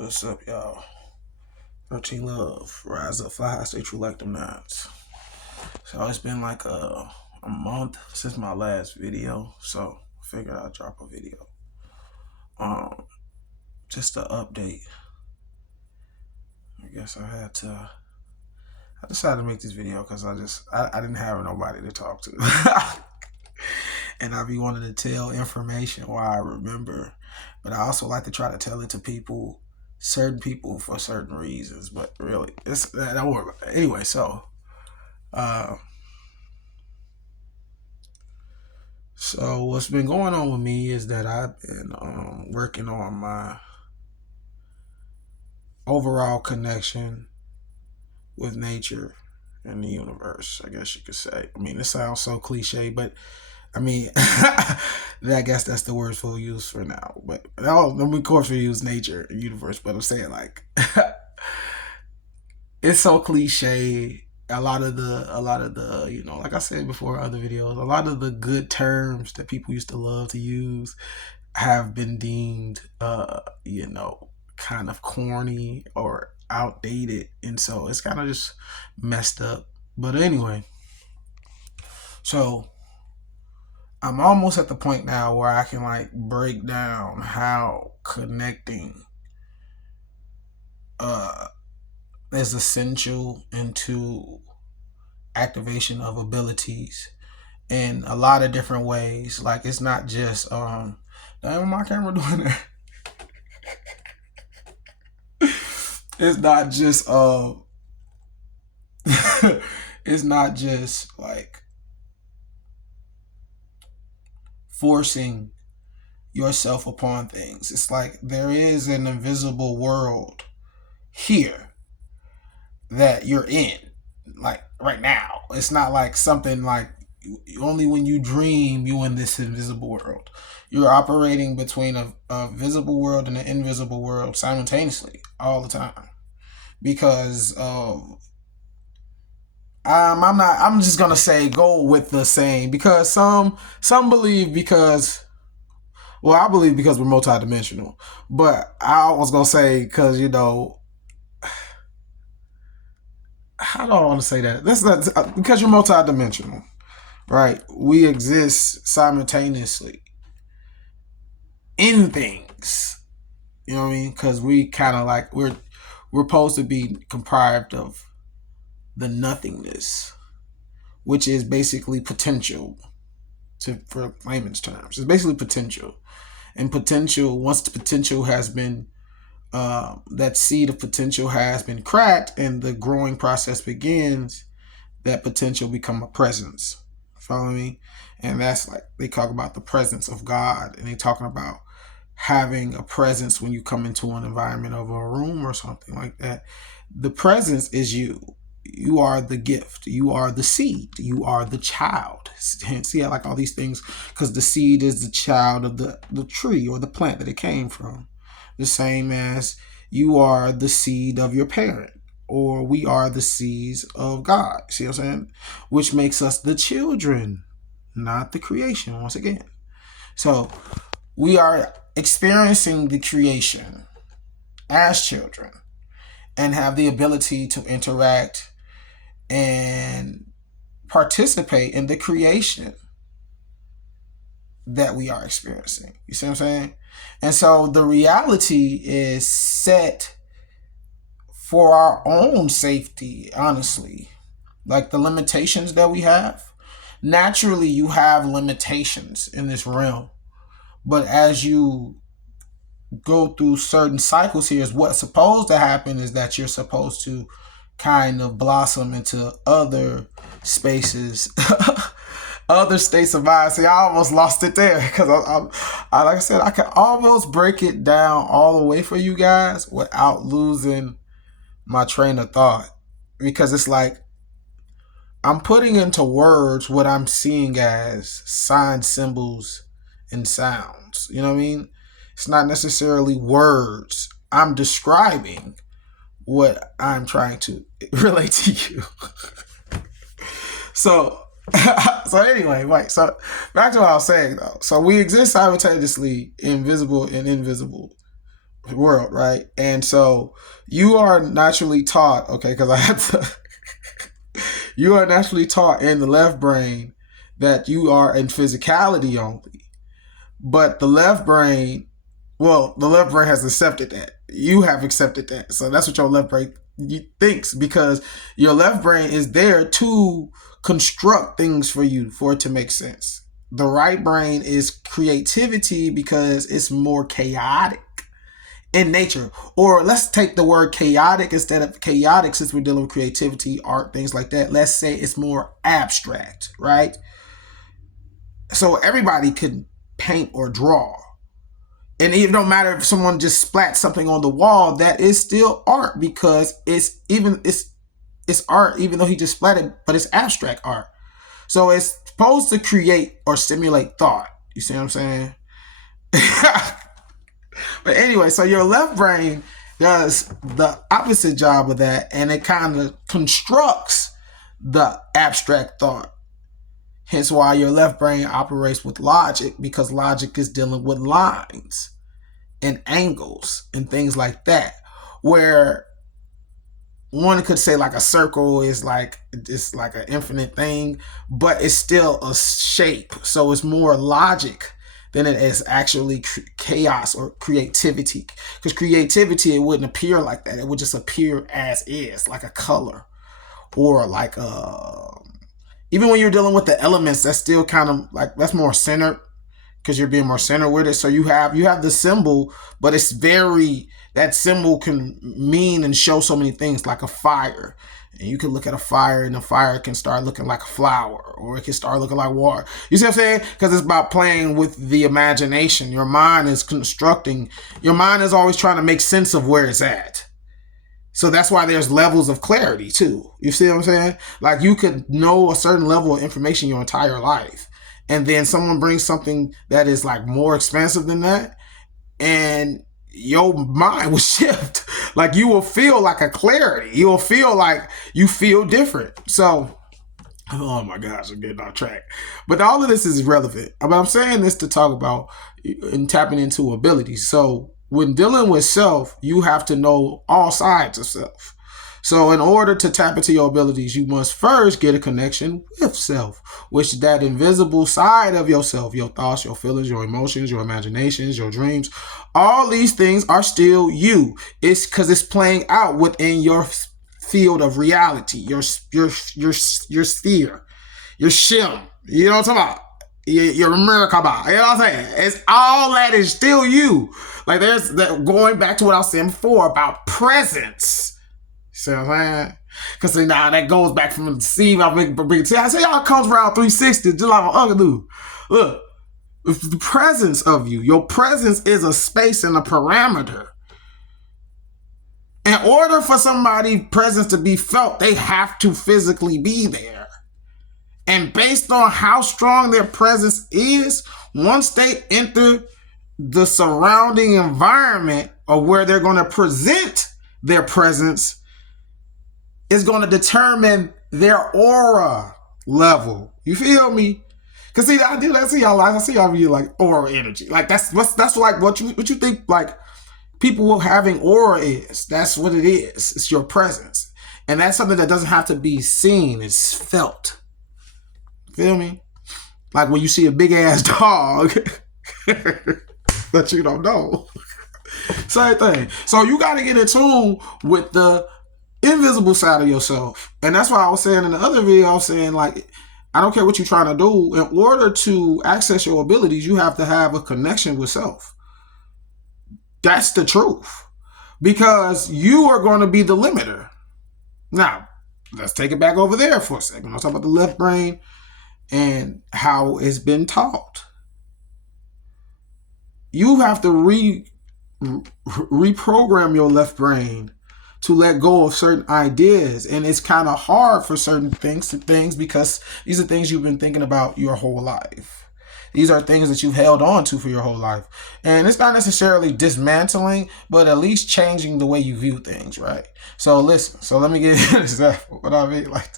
What's up, y'all? 13 Love, rise up, fly high, stay true like them nines. So it's been like a month since my last video, so I figured I'd drop a video. Just to update. I guess I decided to make this video because I didn't have nobody to talk to. And I be wanting to tell information while I remember, but I also like to try to tell it to certain people for certain reasons. But really, it's that work anyway. So what's been going on with me is that I've been working on my overall connection with nature and the universe, I guess you could say. I mean, it sounds so cliche, but I mean, I guess that's the word we'll use for now. But of course we use nature and universe, but I'm saying like it's so cliche. A lot of the, like I said before in other videos, a lot of the good terms that people used to love to use have been deemed, kind of corny or outdated. And so it's kind of just messed up. But anyway, so I'm almost at the point now where I can like break down how connecting is essential into activation of abilities in a lot of different ways. Like it's not just damn, my camera doing that. It's not just it's not just like forcing yourself upon things. It's like there is an invisible world here that you're in, like right now. It's not like something like only when you dream you in this invisible world. You're operating between a visible world and an invisible world simultaneously all the time. Because I'm just gonna say go with the saying, because some believe because, well, I believe because we're multidimensional, but I was gonna say because how do I want to say that? That's not because you're multidimensional, right? We exist simultaneously in things. You know what I mean? Because we kind of like we're supposed to be comprised of the nothingness, which is basically potential. For layman's terms, it's basically potential. And potential, once the potential has been that seed of potential has been cracked and the growing process begins, that potential become a presence. Follow me? And that's like they talk about the presence of God, and they talking about having a presence when you come into an environment of a room or something like that. The presence is you. You are the gift. You are the seed. You are the child. See, I like all these things because the seed is the child of the tree or the plant that it came from. The same as you are the seed of your parent, or we are the seeds of God. See what I'm saying? Which makes us the children, not the creation, once again. So we are experiencing the creation as children and have the ability to interact and participate in the creation that we are experiencing. You see what I'm saying? And so the reality is set for our own safety, honestly. Like the limitations that we have. Naturally, you have limitations in this realm. But as you go through certain cycles here, is what's supposed to happen is that you're supposed to kind of blossom into other spaces, other states of mind. See, I almost lost it there because I like I said, I can almost break it down all the way for you guys without losing my train of thought, because it's like I'm putting into words what I'm seeing as signs, symbols, and sounds. You know what I mean? It's not necessarily words. I'm describing what I'm trying to relate to you. So anyway, wait. So back to what I was saying though. So we exist simultaneously in visible and invisible world, right? And so you are naturally taught, okay, because I had to, you are naturally taught in the left brain that you are in physicality only. But the left brain, well, the left brain has accepted that. You have accepted that. So that's what your left brain thinks, because your left brain is there to construct things for you, for it to make sense. The right brain is creativity because it's more chaotic in nature. Or let's take the word chaotic instead of chaotic, since we're dealing with creativity, art, things like that. Let's say it's more abstract, right? So everybody could paint or draw. And it don't matter if someone just splat something on the wall, that is still art, because it's art, even though he just splatted, but it's abstract art. So it's supposed to create or stimulate thought. You see what I'm saying? But anyway, so your left brain does the opposite job of that, and it kind of constructs the abstract thought. Hence why your left brain operates with logic, because logic is dealing with lines and angles and things like that. Where one could say like a circle is like, it's like an infinite thing, but it's still a shape. So it's more logic than it is actually chaos or creativity. Because creativity, it wouldn't appear like that. It would just appear as is, like a color, or like even when you're dealing with the elements, that's still kind of like, that's more centered, because you're being more centered with it. So you have the symbol, but it's very, that symbol can mean and show so many things, like a fire. And you can look at a fire, and the fire can start looking like a flower, or it can start looking like water. You see what I'm saying? Because it's about playing with the imagination. Your mind is constructing. Your mind is always trying to make sense of where it's at. So that's why there's levels of clarity too. You see what I'm saying? Like you could know a certain level of information your entire life, and then someone brings something that is like more expansive than that, and your mind will shift. Like you will feel like a clarity. You will feel like you feel different. So, oh my gosh, I'm getting off track. But all of this is relevant. But I'm saying this to talk about and tapping into abilities. So when dealing with self, you have to know all sides of self. So in order to tap into your abilities, you must first get a connection with self, which is that invisible side of yourself, your thoughts, your feelings, your emotions, your imaginations, your dreams. All these things are still you. It's because it's playing out within your field of reality, your sphere, your shim. You know what I'm talking about? Your Merkaba. You know what I'm saying? It's all that is still you. Like there's that, going back to what I was saying before about presence. See what I'm saying? Because now that goes back from the seed. I say y'all comes around 360, just like an other dude. Look, the presence of you. Your presence is a space and a parameter. In order for somebody's presence to be felt, they have to physically be there. And based on how strong their presence is, once they enter the surrounding environment or where they're going to present their presence, is going to determine their aura level. You feel me? Cause see, I do. I see y'all live. I see y'all view like aura energy. Like that's like what you think like people having aura is. That's what it is. It's your presence, and that's something that doesn't have to be seen. It's felt. Feel me? Like when you see a big ass dog that you don't know. Same thing. So you got to get in tune with the invisible side of yourself. And that's why I was saying in the other video, I was saying like, I don't care what you're trying to do. In order to access your abilities, you have to have a connection with self. That's the truth. Because you are going to be the limiter. Now, let's take it back over there for a second. I'll talk about the left brain and how it's been taught. You have to reprogram your left brain to let go of certain ideas. And it's kind of hard for certain things because these are things you've been thinking about your whole life. These are things that you've held on to for your whole life. And it's not necessarily dismantling, but at least changing the way you view things, right? So listen, so let me give you an example. What I mean, like,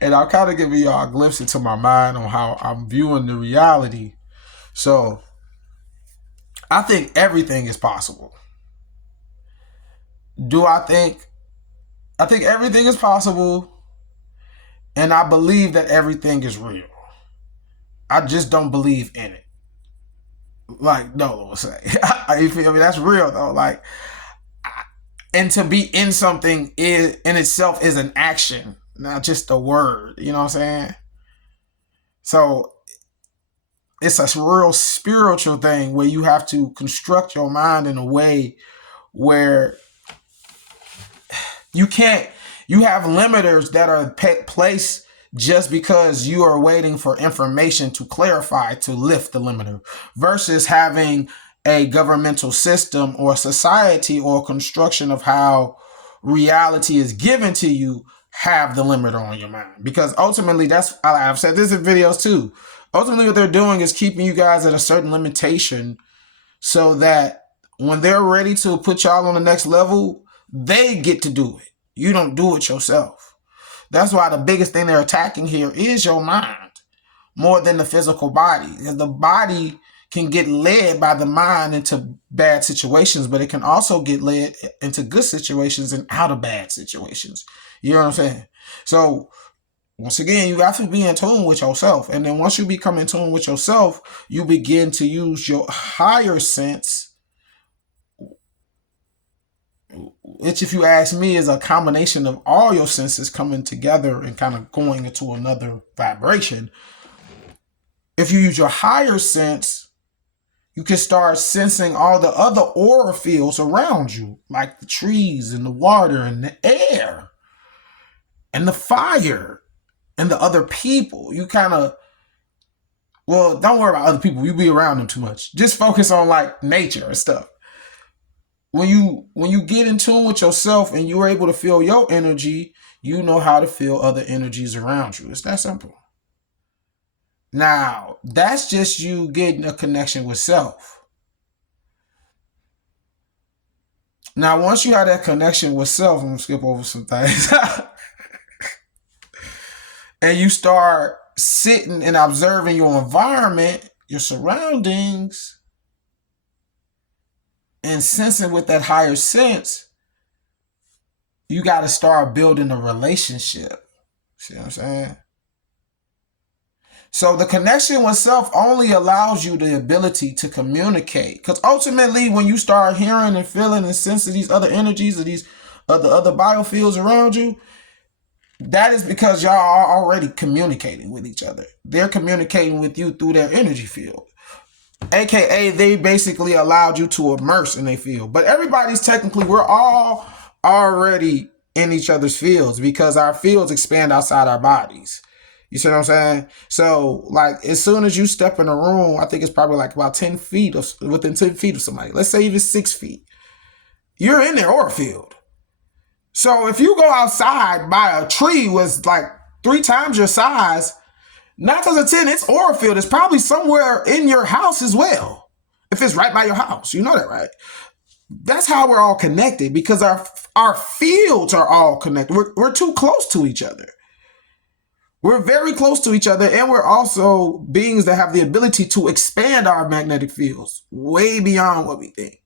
and I'll kind of give y'all a glimpse into my mind on how I'm viewing the reality. So I think everything is possible. Do I think? I think everything is possible, and I believe that everything is real. I just don't believe in it. Like Nola would say. You feel me? That's real though. Like, and to be in something is in itself is an action, not just a word. You know what I'm saying? So it's a real spiritual thing where you have to construct your mind in a way where you can't. You have limiters that are placed just because you are waiting for information to clarify to lift the limiter versus having a governmental system or society or construction of how reality is given to you have the limiter on your mind. Because ultimately, that's, I've said this in videos too, ultimately what they're doing is keeping you guys at a certain limitation so that when they're ready to put y'all on the next level, they get to do it. You don't do it yourself. That's why the biggest thing they're attacking here is your mind more than the physical body. The body can get led by the mind into bad situations, but it can also get led into good situations and out of bad situations. You know what I'm saying? So once again, you have to be in tune with yourself. And then once you become in tune with yourself, you begin to use your higher sense, which, if you ask me, is a combination of all your senses coming together and kind of going into another vibration. If you use your higher sense, you can start sensing all the other aura fields around you, like the trees and the water and the air and the fire and the other people. You kind of, well, don't worry about other people. You be around them too much. Just focus on like nature and stuff. When you get in tune with yourself and you're able to feel your energy, you know how to feel other energies around you. It's that simple. Now, that's just you getting a connection with self. Now, once you have that connection with self, I'm going to skip over some things. And you start sitting and observing your environment, your surroundings, and sensing with that higher sense, you got to start building a relationship. See what I'm saying? So the connection with self only allows you the ability to communicate. Because ultimately, when you start hearing and feeling and sensing these other energies of these other biofields around you, that is because y'all are already communicating with each other. They're communicating with you through their energy field. AKA, they basically allowed you to immerse in their field. But everybody's technically, we're all already in each other's fields because our fields expand outside our bodies. You see what I'm saying? So, like, as soon as you step in a room, I think it's probably like about 10 feet of, within 10 feet of somebody. Let's say even 6 feet. You're in their aura field. So if you go outside by a tree was like 3 times your size, 9 times out of 10, its aura field is probably somewhere in your house as well. If it's right by your house, you know that, right? That's how we're all connected because our fields are all connected. We're too close to each other. We're very close to each other, and we're also beings that have the ability to expand our magnetic fields way beyond what we think.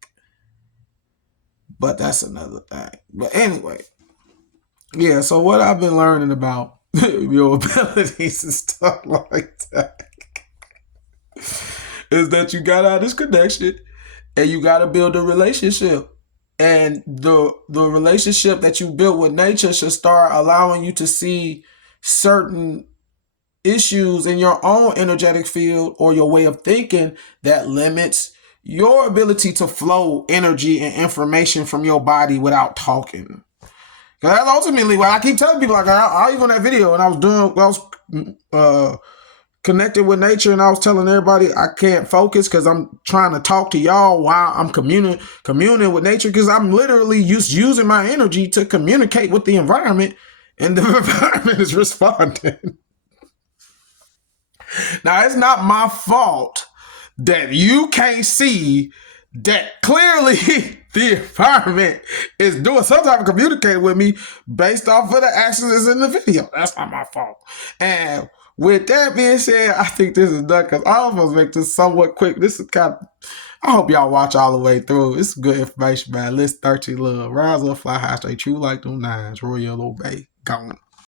But that's another thing. But anyway, yeah, so what I've been learning about your abilities and stuff like that is that you gotta have this connection and you gotta build a relationship. And the relationship that you build with nature should start allowing you to see certain issues in your own energetic field or your way of thinking that limits your ability to flow energy and information from your body without talking. Because that's ultimately what I keep telling people. Like, I even on that video, and I was connected with nature, and I was telling everybody I can't focus because I'm trying to talk to y'all while I'm communing with nature, because I'm literally using my energy to communicate with the environment, and the environment is responding. Now, it's not my fault that you can't see that clearly the environment is doing some type of communicating with me based off of the actions that's in the video. That's not my fault. And with that being said, I think this is done because I almost make this somewhat quick. This is kind of, I hope y'all watch all the way through. It's good information, man. List 13 Love. Rise up, fly high, stay true like them nines. Royal Obey. Gone.